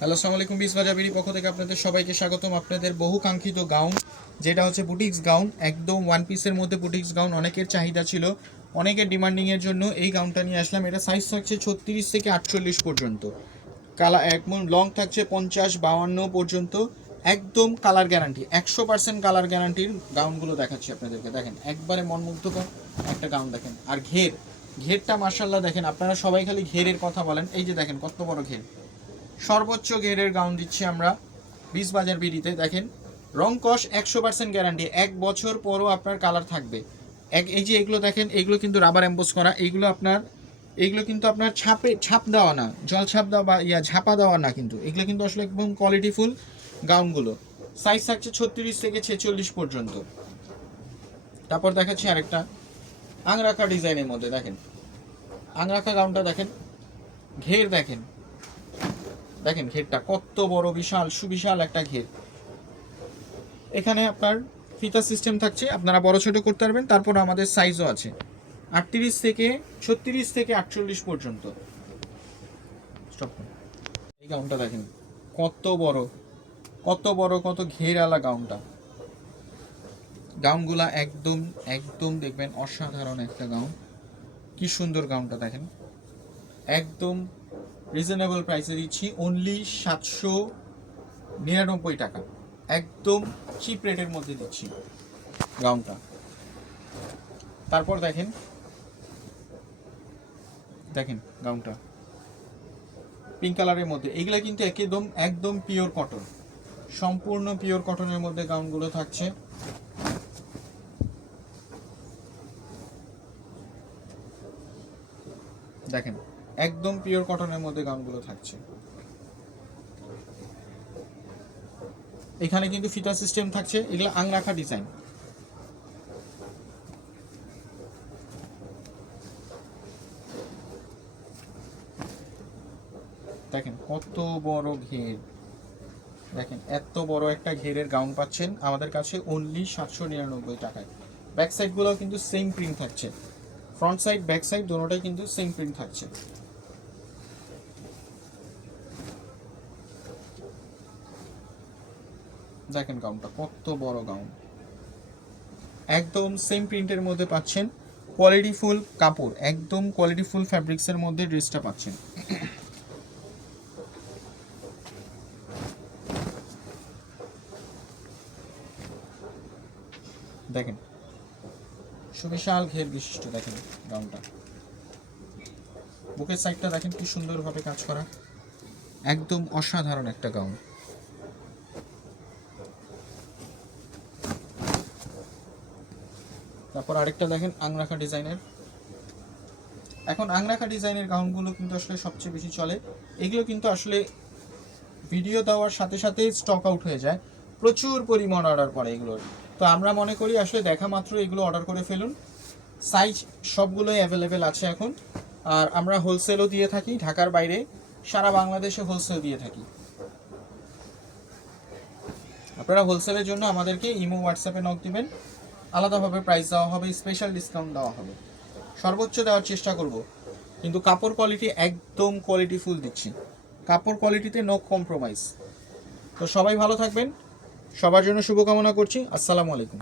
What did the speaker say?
Hello, আসসালামু আলাইকুম। বিসবাজার BD পক্ষ থেকে আপনাদের সবাইকে স্বাগতম। আপনাদের বহু কাঙ্ক্ষিত গাউন, যেটা হচ্ছে বুটিক্স গাউন, একদম ওয়ান পিসের মধ্যে বুটিক্স গাউন অনেকের চাহিদা ছিল, অনেকের ডিমান্ডিংয়ের জন্য এই গাউনটা নিয়ে আসলাম। এটা সাইজ থাকছে 36 থেকে 48 পর্যন্ত, কালার একদম লং থাকছে 50-52 পর্যন্ত, একদম কালার গ্যারান্টি, 100% কালার গ্যারান্টির গাউনগুলো দেখাচ্ছি আপনাদেরকে। দেখেন একবারে মনমুগ্ধকর একটা গাউন দেখেন। আর ঘেরটা মার্শাল্লাহ দেখেন, আপনারা সবাই খালি ঘেরের কথা বলেন, এই যে দেখেন কত বড় ঘের, সর্বোচ্চ ঘেরের গাউন দিচ্ছি আমরা বিসবাজার বিডিতে। দেখেন রং কস 100% গ্যারান্টি, 1 বছর পরও আপনার কালার থাকবে। এই যে এগুলো দেখেন, এগুলো কিন্তু রাবার এম্বোস করা, এইগুলো কিন্তু আপনার ছাপ দেওয়া না, জল ছাপ দেওয়া বা ঝাপা দেওয়া না, কিন্তু এগুলো কিন্তু আসলে একদম কোয়ালিটিফুল গাউনগুলো। সাইজ থাকছে 36 থেকে 46 পর্যন্ত। তারপর দেখাচ্ছি আরেকটা আংরাখা ডিজাইনের মধ্যে। দেখেন আংরাখা গাউনটা দেখেন, ঘের দেখেন, দেখেন ঘেরটা কত বড়, বিশাল সুবিশাল একটা ঘের। এখানে আপনার ফিতা সিস্টেম থাকছে, আপনারা বড় ছোট করতে পারবেন। তারপর আমাদের সাইজও আছে 38 থেকে 36 থেকে 48 পর্যন্ত। এই গাউনটা দেখেন কত বড়, কত বড়, কত ঘেরওয়ালা গাউনটা। গাউনগুলা একদম একদম দেখবেন অসাধারণ একটা গাউন। কি সুন্দর গাউনটা দেখেন, একদম রিজনেবল প্রাইসে দিচ্ছি, অনলি 799 টাকা, একদম চিপ রেটের মধ্যে দিচ্ছি গাউনটা। তারপর দেখেন দেখেন গাউনটা পিঙ্ক কালারের মধ্যে, এগুলা কিন্তু একদম একদম পিওর কটন, সম্পূর্ণ পিওর কটনের মধ্যে গাউনগুলো থাকছে। দেখেন একদম পিওর কটনের মধ্যে গাউনগুলো থাকছে। এখানে কিন্তু ফিতা সিস্টেম থাকছে, এগুলো আংরাখা ডিজাইন। দেখেন কত বড় ঘের, দেখেন এত বড় একটা ঘেরের গাউন পাচ্ছেন আমাদের কাছে অনলি 799 টাকায়। ব্যাক সাইডগুলোও কিন্তু সেম প্রিন্ট থাকছে, ফ্রন্ট সাইড ব্যাক সাইড দুটোটাই কিন্তু সেম প্রিন্ট থাকছে। দেখেন গাউনটা কত বড় গাউন, একদম সেম প্রিন্টের মধ্যে পাচ্ছেন, কোয়ালিটিফুল কাপড়, একদম কোয়ালিটিফুল ফ্যাব্রিক্সের মধ্যে ড্রেসটা পাচ্ছেন। দেখেন সুবিশাল ঘের বিশিষ্ট, দেখেন গাউনটা, বুকের সাইডটা দেখেন কি সুন্দরভাবে কাজ করা, একদম অসাধারণ একটা গাউন। তারপর আরেকটা দেখেন আংরাখা ডিজাইনের। এখন আংরাখা ডিজাইনের গাউনগুলো কিন্তু আসলে সবচেয়ে বেশি চলে, এগুলো কিন্তু আসলে ভিডিও দেওয়ার সাথে সাথে স্টক আউট হয়ে যায়, প্রচুর পরিমাণ অর্ডার পড়ে এগুলোর। তো আমরা মনে করি আসলে দেখা মাত্র এগুলো অর্ডার করে ফেলুন, সাইজ সবগুলোই অ্যাভেলেবেল আছে এখন। আর আমরা হোলসেলও দিয়ে থাকি, ঢাকার বাইরে সারা বাংলাদেশে হোলসেল দিয়ে থাকি। আপনারা হোলসেলের জন্য আমাদেরকে ইমো হোয়াটসঅ্যাপে নক দিবেন, আলাদাভাবে প্রাইস দেওয়া হবে, স্পেশাল ডিসকাউন্ট দেওয়া হবে, সর্বোচ্চ দেওয়ার চেষ্টা করব। কিন্তু কাপড় কোয়ালিটি একদম কোয়ালিটিফুল দিচ্ছি, কাপড় কোয়ালিটিতে নো কম্প্রোমাইজ। তো সবাই ভালো থাকবেন, সবার জন্য শুভকামনা করছি। আসসালামু আলাইকুম।